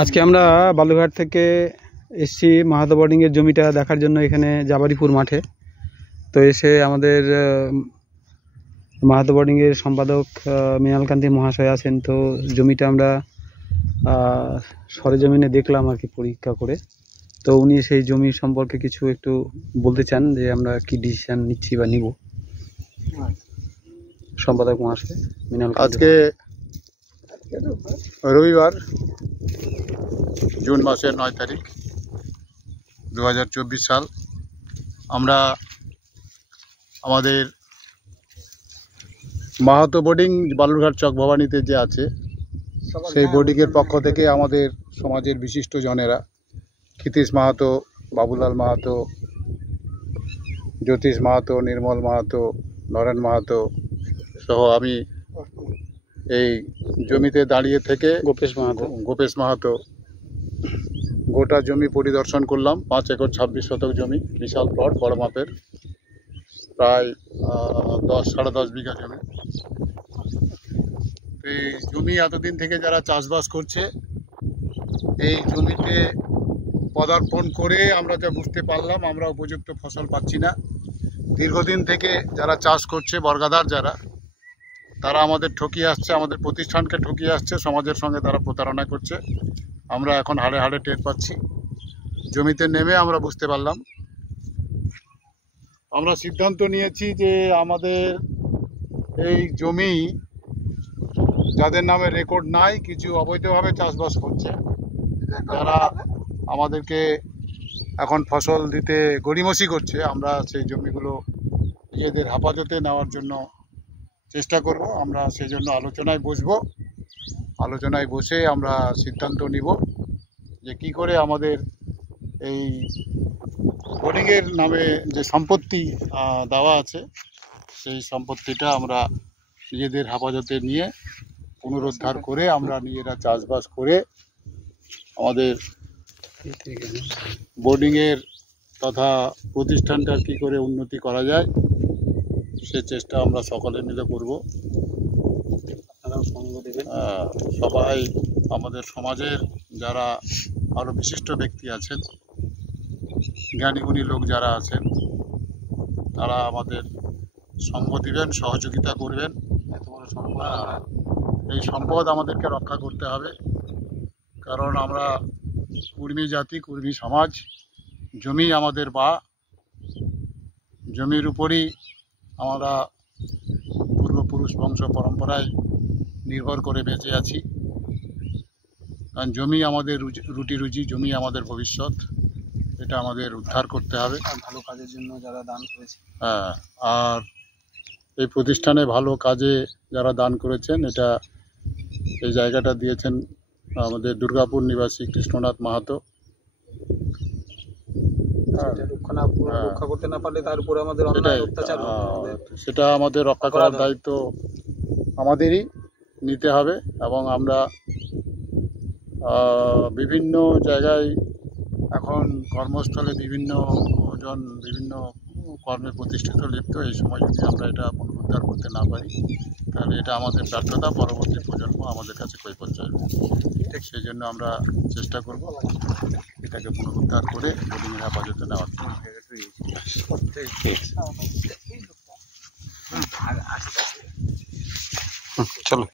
আজকে আমরা বালুরঘাট থেকে এসছি মাহাতো বোর্ডিংয়ের জমিটা দেখার জন্য এখানে জাবারিপুর মাঠে। তো এসে আমাদের মাহাতো বোর্ডিংয়ের সম্পাদক মৃণালকান্তি মহাশয় আছেন। তো জমিটা আমরা সরেজমিনে দেখলাম আর কি, পরীক্ষা করে। তো উনি সেই জমি সম্পর্কে কিছু একটু বলতে চান যে আমরা কি ডিসিশন নিচ্ছি বা নিব। সম্পাদক মহাশয় মৃণালকান্তি। আজকে রবিবার জুন মাসের 9 তারিখ 2024 সাল। আমরা আমাদের মাহাতো বোর্ডিং বালুরঘাট চক ভবানীতে যে আছে সেই বোর্ডিংয়ের পক্ষ থেকে আমাদের সমাজের বিশিষ্ট জনেরা ক্ষিতীশ মাহাতো, বাবুলাল মাহাতো, জ্যোতিষ মাহাতো, নির্মল মাহাতো, নরেন মাহাতো সহ আমি এই জমিতে দাঁড়িয়ে থেকে গোপেশ মাহাতো গোটা জমি পরিদর্শন করলাম। 5 একর 26 শতক জমি, বিশাল প্লট, বড় মাপের, প্রায় 10-10.5 বিঘা জমি। এই জমি এতদিন থেকে যারা চাষবাস করছে, এই জমিতে পদার্পণ করে আমরা যা বুঝতে পারলাম, আমরা উপযুক্ত ফসল পাচ্ছি না। দীর্ঘদিন থেকে যারা চাষ করছে, বর্গাদার যারা, তারা আমাদের ঠকিয়ে আসছে, আমাদের প্রতিষ্ঠানকে ঠকিয়ে আসছে, সমাজের সঙ্গে তারা প্রতারণা করছে। আমরা এখন হাড়ে হাড়ে টের পাচ্ছি। জমিতে নেমে আমরা বুঝতে পারলাম। আমরা সিদ্ধান্ত নিয়েছি যে আমাদের এই জমি যাদের নামে রেকর্ড নাই, কিছু অবৈধভাবে চাষবাস করছে, যারা আমাদেরকে এখন ফসল দিতে গড়িমসি করছে, আমরা সেই জমিগুলো নিজেদের হেফাজতে নেওয়ার জন্য চেষ্টা করব। আমরা সেই জন্য আলোচনায় বসবো। আলোচনায় বসে আমরা সিদ্ধান্ত নিব যে কি করে আমাদের এই বোর্ডিংয়ের নামে যে সম্পত্তি দেওয়া আছে, সেই সম্পত্তিটা আমরা নিজেদের হেফাজতে নিয়ে পুনরুদ্ধার করে আমরা নিজেরা চাষবাস করে আমাদের বোর্ডিংয়ের তথা প্রতিষ্ঠানটার কি করে উন্নতি করা যায়, সে চেষ্টা আমরা সকলে মিলে করব। সবাই আমাদের সমাজের যারা আরও বিশিষ্ট ব্যক্তি আছেন, জ্ঞানীগুণী লোক যারা আছেন, তারা আমাদের সঙ্গ দিবেন, সহযোগিতা করবেন। এই সম্পদ আমাদেরকে রক্ষা করতে হবে, কারণ আমরা কুর্মী জাতি, কুর্মী সমাজ। জমি আমাদের বা জমির উপরই আমরা পূর্বপুরুষ বংশ পরম্পরায় নির্ভর করে বেঁচে আছি। কারণ জমি আমাদের রুটি রুজি, জমি আমাদের ভবিষ্যৎ। এটা আমাদের উদ্ধার করতে হবে। ভালো কাজের জন্য যারা দান করেছে, আর এই প্রতিষ্ঠানে ভালো কাজে যারা দান করেছেন, এই জায়গাটা দিয়েছেন আমাদের দুর্গাপুর নিবাসী কৃষ্ণনাথ মাহাতো। রক্ষা করতে না পারলে তার উপরে আমাদের অত্যাচার, সেটা আমাদের রক্ষা করার দায়িত্ব আমাদেরই নিতে হবে। এবং আমরা বিভিন্ন জায়গায় এখন কর্মস্থলে বিভিন্ন জন বিভিন্ন কর্মে প্রতিষ্ঠিত লিপ্ত। এই সময় যদি আমরা এটা পুনরুদ্ধার করতে না পারি, তাহলে এটা আমাদের ব্যর্থতা, পরবর্তী প্রজন্ম আমাদের কাছে কৈফিয়ত চাইবে। ঠিক সেই জন্য আমরা চেষ্টা করব এটাকে পুনরুদ্ধার করে বোর্ডিংয়ের হেফাজতে নেওয়ার জন্য। চলো।